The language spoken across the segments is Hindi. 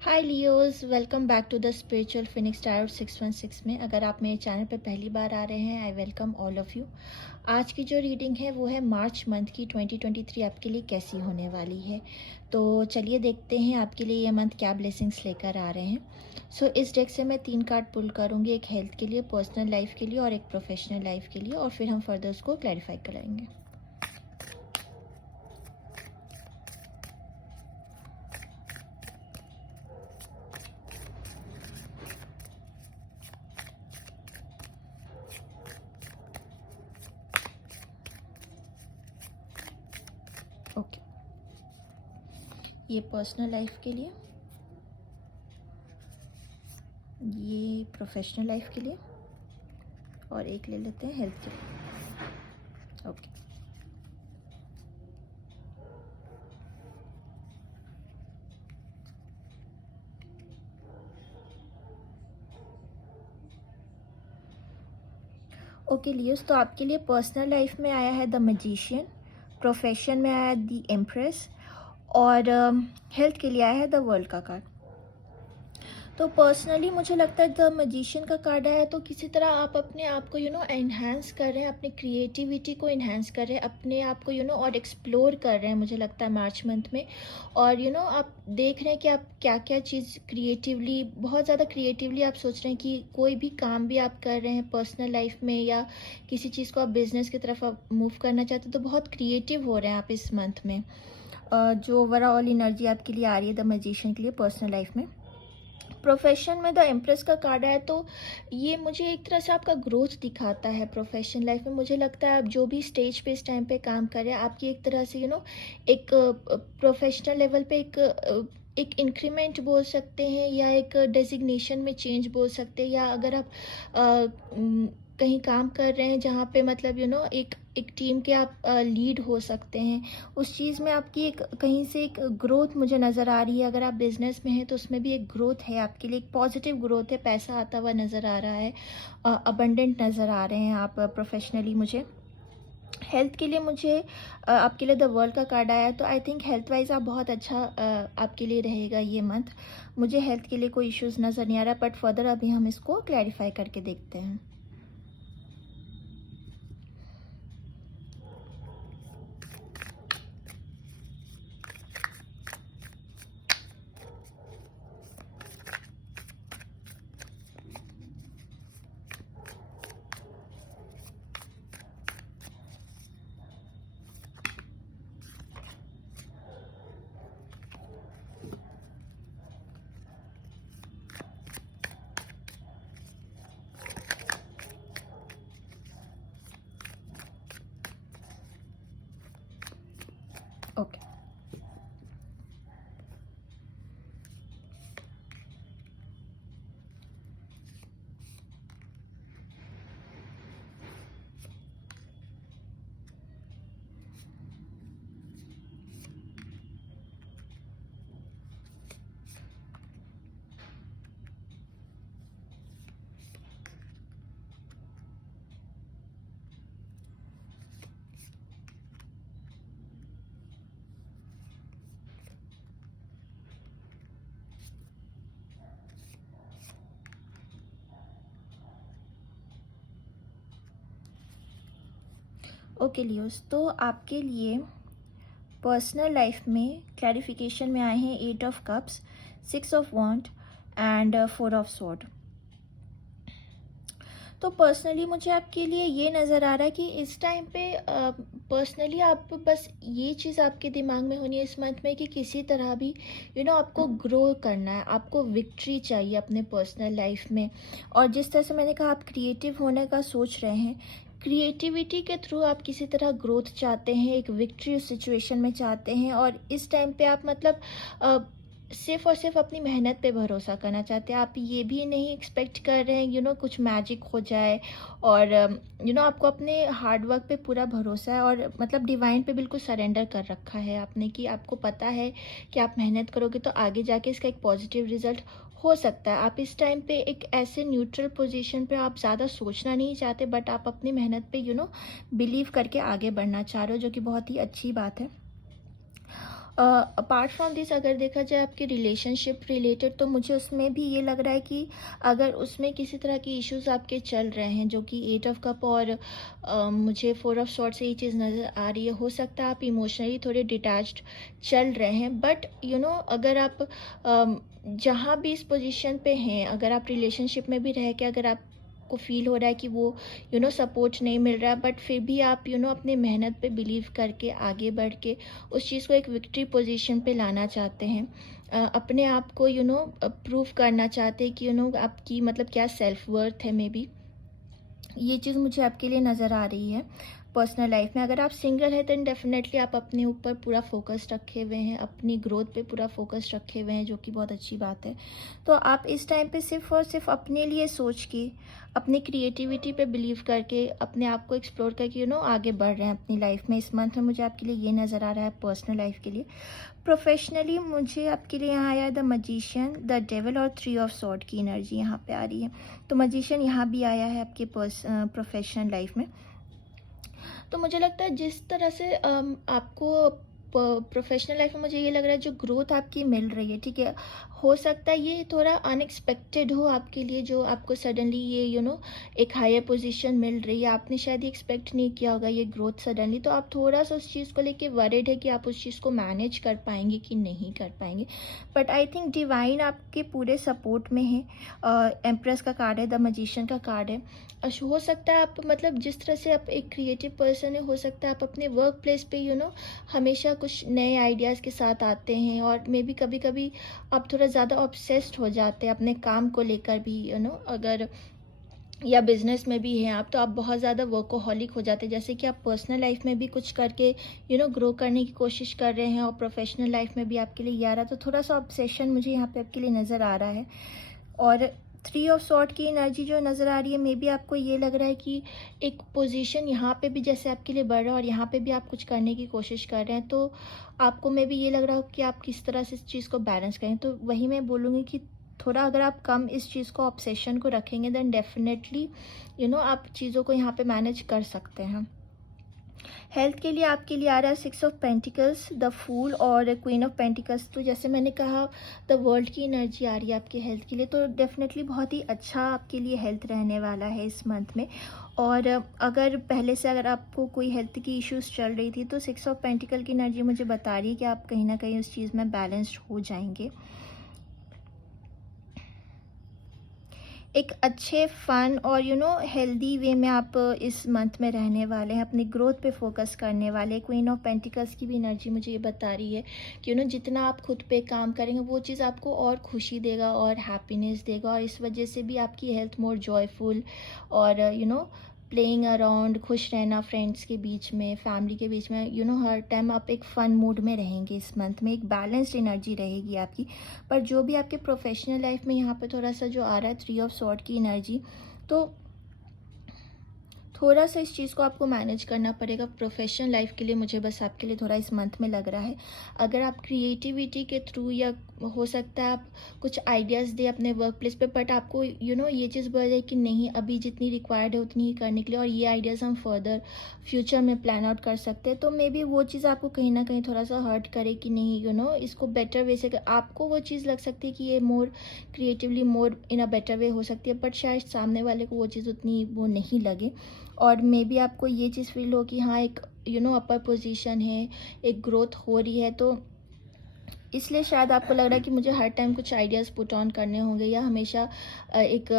Hi Leos, welcome back to the spiritual phoenix tarot 616 में। अगर आप मेरे चैनल पर पहली बार आ रहे हैं, I welcome all of you. आज की जो रीडिंग है वो है मार्च मंथ की। 2023 आपके लिए कैसी होने वाली है। तो चलिए देखते हैं आपके लिए ये मंथ क्या ब्लेसिंग्स लेकर आ रहे हैं। सो इस डेक से मैं 3 कार्ड पुल करूँगी, एक हेल्थ के लिए, पर्सनल लाइफ के लिए और एक प्रोफेशनल लाइफ के लिए, और फिर हम फर्दर उसको क्लैरिफाई करेंगे। ओके, ये पर्सनल लाइफ के लिए, ये प्रोफेशनल लाइफ के लिए, और एक ले लेते हैं हेल्थ के लिए। ओके, ओके लियोस, तो आपके लिए पर्सनल लाइफ में आया है द मैजिशियन, प्रोफेशन में आया है द एम्प्रेस, और हेल्थ के लिए आया है द वर्ल्ड का कार्ड। तो पर्सनली मुझे लगता है द मैजिशियन का कार्ड आया है, तो किसी तरह आप अपने आप को एनहांस कर रहे हैं, अपनी क्रिएटिविटी को इन्हांस कर रहे हैं, अपने आप को और एक्सप्लोर कर रहे हैं, मुझे लगता है मार्च मंथ में। और आप देख रहे हैं कि आप क्या क्या चीज़ क्रिएटिवली, बहुत ज़्यादा क्रिएटिवली आप सोच रहे हैं कि कोई भी काम भी आप कर रहे हैं पर्सनल लाइफ में, या किसी चीज़ को आप बिजनेस की तरफ आप मूव करना चाहते हैं, तो बहुत क्रिएटिव हो रहे हैं आप इस मंथ में। जो ओवरऑल एनर्जी आपके लिए आ रही है द मैजिशियन के लिए पर्सनल लाइफ में। प्रोफेशन में द एम्प्रेस का कार्ड है, तो ये मुझे एक तरह से आपका ग्रोथ दिखाता है प्रोफेशन लाइफ में। मुझे लगता है आप जो भी स्टेज पे इस टाइम पे काम कर रहे हैं, आपकी एक तरह से एक प्रोफेशनल लेवल पे एक इंक्रीमेंट बोल सकते हैं, या एक डेजिग्नेशन में चेंज बोल सकते हैं, या अगर आप कहीं काम कर रहे हैं जहाँ पे मतलब एक एक टीम के आप लीड हो सकते हैं, उस चीज़ में आपकी एक कहीं से एक ग्रोथ मुझे नज़र आ रही है। अगर आप बिज़नेस में हैं तो उसमें भी एक ग्रोथ है आपके लिए, एक पॉजिटिव ग्रोथ है, पैसा आता हुआ नज़र आ रहा है, अबंडेंट नज़र आ रहे हैं आप प्रोफेशनली। मुझे हेल्थ के लिए मुझे आपके लिए द वर्ल्ड का कार्ड आया है, तो आई थिंक हेल्थ वाइज आप बहुत अच्छा आपके लिए रहेगा ये मंथ। मुझे हेल्थ के लिए कोई इश्यूज़ नज़र नहीं आ रहा, बट फर्दर अभी हम इसको क्लैरिफाई करके देखते हैं। ओके, ओके लियोस, तो आपके लिए पर्सनल लाइफ में क्लैरिफिकेशन में आए हैं 8 of cups, 6 of wand and 4 of sword. तो पर्सनली मुझे आपके लिए ये नज़र आ रहा है कि इस टाइम पे पर्सनली आप बस ये चीज़ आपके दिमाग में होनी है इस मंथ में कि किसी तरह भी आपको ग्रो करना है, आपको विक्ट्री चाहिए अपने पर्सनल लाइफ में। और जिस तरह से मैंने कहा, आप क्रिएटिव होने का सोच रहे हैं, क्रिएटिविटी के थ्रू आप किसी तरह ग्रोथ चाहते हैं, एक विक्ट्री उस सिचुएशन में चाहते हैं, और इस टाइम पे आप मतलब सिर्फ और सिर्फ अपनी मेहनत पे भरोसा करना चाहते हैं। आप ये भी नहीं एक्सपेक्ट कर रहे हैं कुछ मैजिक हो जाए, और आपको अपने हार्ड वर्क पे पूरा भरोसा है, और मतलब डिवाइन पे बिल्कुल सरेंडर कर रखा है आपने, कि आपको पता है कि आप मेहनत करोगे तो आगे जाके इसका एक पॉजिटिव रिजल्ट हो सकता है। आप इस टाइम पे एक ऐसे न्यूट्रल पोजीशन पे आप ज़्यादा सोचना नहीं चाहते, बट आप अपनी मेहनत पे बिलीव करके आगे बढ़ना चाह रहे हो, जो कि बहुत ही अच्छी बात है। अपार्ट फ्रॉम दिस अगर देखा जाए आपके रिलेशनशिप रिलेटेड, तो मुझे उसमें भी ये लग रहा है कि अगर उसमें किसी तरह की इश्यूज आपके चल रहे हैं, जो कि 8 ऑफ कप और मुझे 4 ऑफ सॉर्ट से ये चीज़ नज़र आ रही है, हो सकता है आप इमोशनली थोड़े डिटैच्ड चल रहे हैं, बट अगर आप जहाँ भी इस पोजीशन पे हैं, अगर आप रिलेशनशिप में भी रह के अगर आप को फील हो रहा है कि वो सपोर्ट नहीं मिल रहा है, बट फिर भी आप अपने मेहनत पे बिलीव करके आगे बढ़ के उस चीज़ को एक विक्ट्री पोजीशन पे लाना चाहते हैं, अपने आप को प्रूव करना चाहते हैं कि आपकी मतलब क्या सेल्फ वर्थ है, मे बी ये चीज़ मुझे आपके लिए नज़र आ रही है पर्सनल लाइफ में। अगर आप सिंगल हैं देन डेफिनेटली आप अपने ऊपर पूरा फोकस रखे हुए हैं, अपनी ग्रोथ पे पूरा फोकस रखे हुए हैं, जो कि बहुत अच्छी बात है। तो आप इस टाइम पे सिर्फ और सिर्फ अपने लिए सोच के, अपनी क्रिएटिविटी पे बिलीव करके, अपने आप को एक्सप्लोर करके आगे बढ़ रहे हैं अपनी लाइफ में। इस मंथ में मुझे आपके लिए ये नज़र आ रहा है पर्सनल लाइफ के लिए। प्रोफेशनली मुझे आपके लिए यहाँ आया है द मजिशियन, द डेविल और 3 ऑफ सॉर्ड की एनर्जी यहाँ पे आ रही है। तो मजिशियन यहाँ भी आया है आपके प्रोफेशनल लाइफ में। तो मुझे लगता है जिस तरह से आपको प्रोफेशनल लाइफ में मुझे ये लग रहा है जो ग्रोथ आपकी मिल रही है, ठीक है, हो सकता है ये थोड़ा अनएक्सपेक्टेड हो आपके लिए, जो आपको सडनली ये एक हायर पोजीशन मिल रही है, आपने शायद ये एक्सपेक्ट नहीं किया होगा ये ग्रोथ सडनली। तो आप थोड़ा सा उस चीज़ को लेके वरीड है कि आप उस चीज़ को मैनेज कर पाएंगे कि नहीं कर पाएंगे, बट आई थिंक डिवाइन आपके पूरे सपोर्ट में है। एम्प्रेस का कार्ड है, द मजिशियन का कार्ड है। हो सकता है आप मतलब जिस तरह से आप एक क्रिएटिव पर्सन है, हो सकता है आप अपने वर्क प्लेस पे हमेशा कुछ नए आइडियाज़ के साथ आते हैं, और मे बी कभी कभी आप थोड़ा ज़्यादा ऑब्सेस्ड हो जाते हैं अपने काम को लेकर भी, अगर या बिजनेस में भी हैं आप, तो आप बहुत ज़्यादा वर्कोहॉलिक हो जाते हैं, जैसे कि आप पर्सनल लाइफ में भी कुछ करके ग्रो करने की कोशिश कर रहे हैं, और प्रोफेशनल लाइफ में भी आपके लिए ये आ रहा है। तो थोड़ा सा ऑब्सेशन मुझे यहाँ पे आपके लिए नज़र आ रहा है। और 3 ऑफ सॉर्ड की एनर्जी जो नज़र आ रही है, मे बी आपको ये लग रहा है कि एक पोजीशन यहाँ पे भी जैसे आपके लिए बढ़ रहा है और यहाँ पे भी आप कुछ करने की कोशिश कर रहे हैं, तो आपको मे बी ये लग रहा हो कि आप किस तरह से इस चीज़ को बैलेंस करें। तो वही मैं बोलूँगी कि थोड़ा अगर आप कम इस चीज़ को, ऑब्सेशन को रखेंगे, देन डेफिनेटली आप चीज़ों को यहाँ पे मैनेज कर सकते हैं। हेल्थ के लिए आपके लिए आ रहा है 6 ऑफ पेंटिकल्स, द फूल और क्वीन ऑफ पेंटिकल्स। तो जैसे मैंने कहा, द वर्ल्ड की एनर्जी आ रही है आपके हेल्थ के लिए, तो डेफिनेटली बहुत ही अच्छा आपके लिए हेल्थ रहने वाला है इस मंथ में। और अगर पहले से अगर आपको कोई हेल्थ की इश्यूज चल रही थी, तो 6 ऑफ पेंटिकल की एनर्जी मुझे बता रही है कि आप कहीं ना कहीं उस चीज़ में बैलेंस्ड हो जाएंगे। एक अच्छे फन और हेल्दी वे में आप इस मंथ में रहने वाले हैं, अपनी ग्रोथ पे फोकस करने वाले हैं। क्वीन ऑफ पेंटिकल्स की भी एनर्जी मुझे ये बता रही है कि जितना आप खुद पे काम करेंगे, वो चीज़ आपको और खुशी देगा और हैप्पीनेस देगा, और इस वजह से भी आपकी हेल्थ मोर जॉयफुल और प्लेइंग अराउंड, खुश रहना फ्रेंड्स के बीच में, फैमिली के बीच में, हर टाइम आप एक फ़न मूड में रहेंगे इस मंथ में, एक बैलेंस्ड एनर्जी रहेगी आपकी। पर जो भी आपके प्रोफेशनल लाइफ में यहाँ पे थोड़ा सा जो आ रहा है 3 ऑफ सॉर्ड की एनर्जी, तो थोड़ा सा इस चीज़ को आपको मैनेज करना पड़ेगा प्रोफेशनल लाइफ के लिए। मुझे बस आपके लिए थोड़ा इस मंथ में लग रहा है, अगर आप क्रिएटिविटी के थ्रू, या हो सकता है आप कुछ आइडियाज़ दें अपने वर्क प्लेस पे, बट आपको ये चीज़ बोला जाए कि नहीं, अभी जितनी रिक्वायर्ड है उतनी ही करने के लिए, और ये आइडियाज़ हम फर्दर फ्यूचर में प्लान आउट कर सकते हैं। तो मे बी वो चीज़ आपको कहीं ना कहीं थोड़ा सा हर्ट करे कि नहीं, इसको बेटर वे से आपको वो चीज़ लग सकती है कि ये more creatively, more in a better way हो सकती है, बट शायद सामने वाले को वो चीज़ उतनी वो नहीं लगे, और मे बी आपको ये चीज़ फील हो कि हाँ, एक अपर पोजीशन है, एक ग्रोथ हो रही है, तो इसलिए शायद आपको लग रहा है कि मुझे हर टाइम कुछ आइडियाज़ पुट ऑन करने होंगे, या हमेशा एक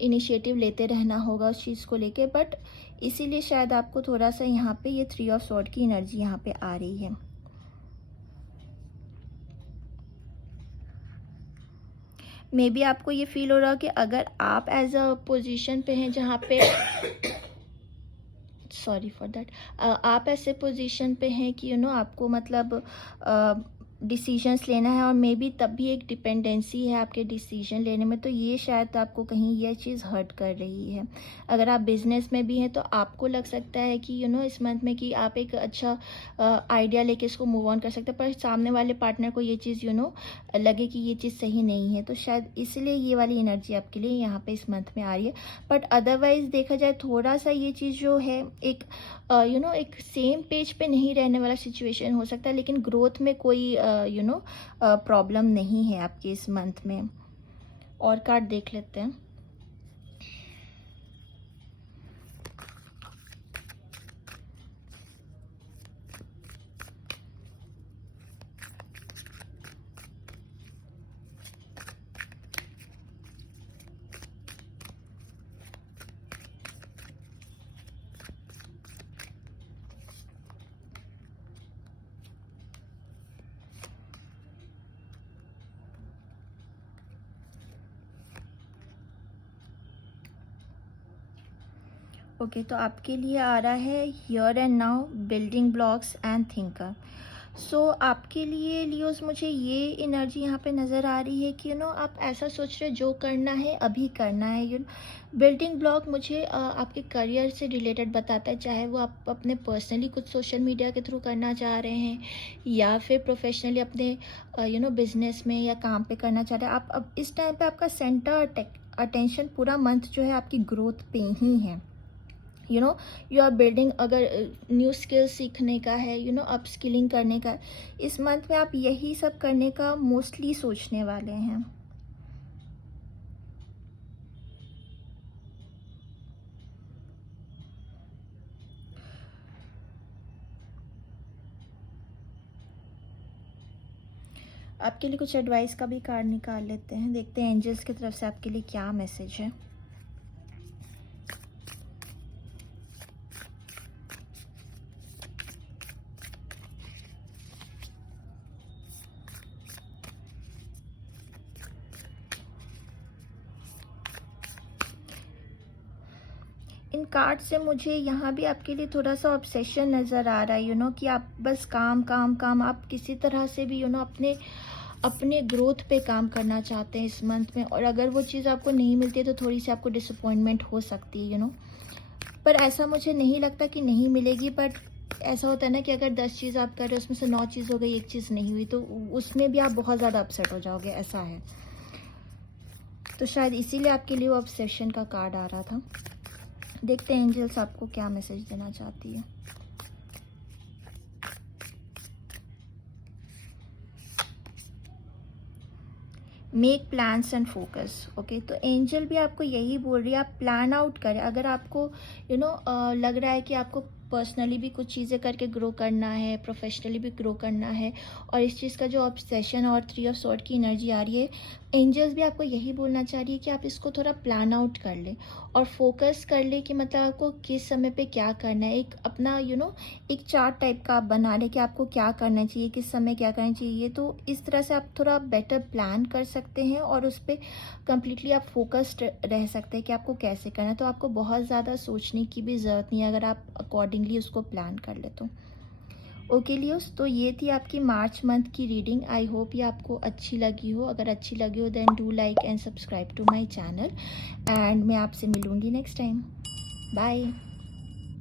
इनिशिएटिव लेते रहना होगा उस चीज़ को लेके, बट इसीलिए शायद आपको थोड़ा सा यहाँ पे ये 3 ऑफ सॉर्ड की एनर्जी यहाँ पे आ रही है। मे बी आपको ये फील हो रहा हो कि अगर आप एज अ पोजीशन पे हैं जहाँ पे सॉरी फॉर दैट, आप ऐसे पोजीशन पे हैं कि आपको मतलब डिसीजंस लेना है और मे बी तब भी एक डिपेंडेंसी है आपके डिसीजन लेने में, तो ये शायद आपको कहीं ये चीज़ हर्ट कर रही है। अगर आप बिज़नेस में भी हैं तो आपको लग सकता है कि इस मंथ में कि आप एक अच्छा आइडिया लेके इसको मूव ऑन कर सकते हैं, पर सामने वाले पार्टनर को ये चीज़ लगे कि ये चीज़ सही नहीं है, तो शायद इसलिए ये वाली एनर्जी आपके लिए यहाँ पे इस मंथ में आ रही है। बट अदरवाइज़ देखा जाए थोड़ा सा ये चीज़ जो है एक एक सेम पेज पे नहीं रहने वाला सिचुएशन हो सकता है, लेकिन ग्रोथ में कोई प्रॉब्लम नहीं है आपके इस मंथ में। और कार्ड देख लेते हैं। ओके, तो आपके लिए आ रहा है here and now, building blocks and thinker. So आपके लिए लियोस मुझे ये एनर्जी यहाँ पे नज़र आ रही है कि आप ऐसा सोच रहे जो करना है अभी करना है। बिल्डिंग ब्लॉक मुझे आपके करियर से रिलेटेड बताता है, चाहे वो आप अपने पर्सनली कुछ सोशल मीडिया के थ्रू करना चाह रहे हैं या फिर प्रोफेशनली अपने बिजनेस में या काम पे करना चाह रहे हैं। आप अब इस टाइम पे आपका सेंटर अटेंशन पूरा मंथ जो है आपकी ग्रोथ पे ही है। यू आर बिल्डिंग, अगर न्यू स्किल सीखने का है, अप स्किलिंग करने का, इस मंथ में आप यही सब करने का मोस्टली सोचने वाले हैं। आपके लिए कुछ एडवाइस का भी कार्ड निकाल लेते हैं, देखते हैं एंजल्स की तरफ से आपके लिए क्या मैसेज है। इन कार्ड से मुझे यहाँ भी आपके लिए थोड़ा सा ऑब्सेशन नज़र आ रहा है, कि आप बस काम काम काम, आप किसी तरह से भी अपने अपने ग्रोथ पे काम करना चाहते हैं इस मंथ में, और अगर वो चीज़ आपको नहीं मिलती है तो थोड़ी सी आपको डिसअपॉइंटमेंट हो सकती है, पर ऐसा मुझे नहीं लगता कि नहीं मिलेगी। बट ऐसा होता है ना कि अगर 10 चीज़ आप कर रहे हो उसमें से 9 चीज़ हो गई, एक चीज़ नहीं हुई, तो उसमें भी आप बहुत ज़्यादा अपसेट हो जाओगे, ऐसा है। तो शायद इसीलिए आपके लिए वो ऑब्सेशन का कार्ड आ रहा था। देखते हैं एंजल्स आपको क्या मैसेज देना चाहती है। Make plans and focus. Okay, तो एंजल भी आपको यही बोल रही है, आप प्लान आउट करें। अगर आपको लग रहा है कि आपको पर्सनली भी कुछ चीज़ें करके ग्रो करना है, प्रोफेशनली भी ग्रो करना है, और इस चीज़ का जो ऑब्सेशन और 3 ऑफ सॉर्ड की एनर्जी आ रही है, एंजल्स भी आपको यही बोलना चाह रही है कि आप इसको थोड़ा प्लान आउट कर लें और फोकस कर लें कि मतलब आपको किस समय पे क्या करना है। एक अपना एक चार्ट टाइप का आप बना लें कि आपको क्या करना चाहिए, किस समय क्या करना चाहिए। तो इस तरह से आप थोड़ा बेटर प्लान कर सकते हैं और उस पर कम्प्लीटली आप फोकस्ड रह सकते हैं कि आपको कैसे करना है। तो आपको बहुत ज़्यादा सोचने की भी ज़रूरत नहीं है अगर आप अकॉर्डिंगली उसको प्लान कर ले तो। ओके लियोस, तो ये थी आपकी मार्च मंथ की रीडिंग। आई होप ये आपको अच्छी लगी हो। अगर अच्छी लगी हो then do like and subscribe to my channel, and मैं आपसे मिलूँगी नेक्स्ट टाइम। बाय।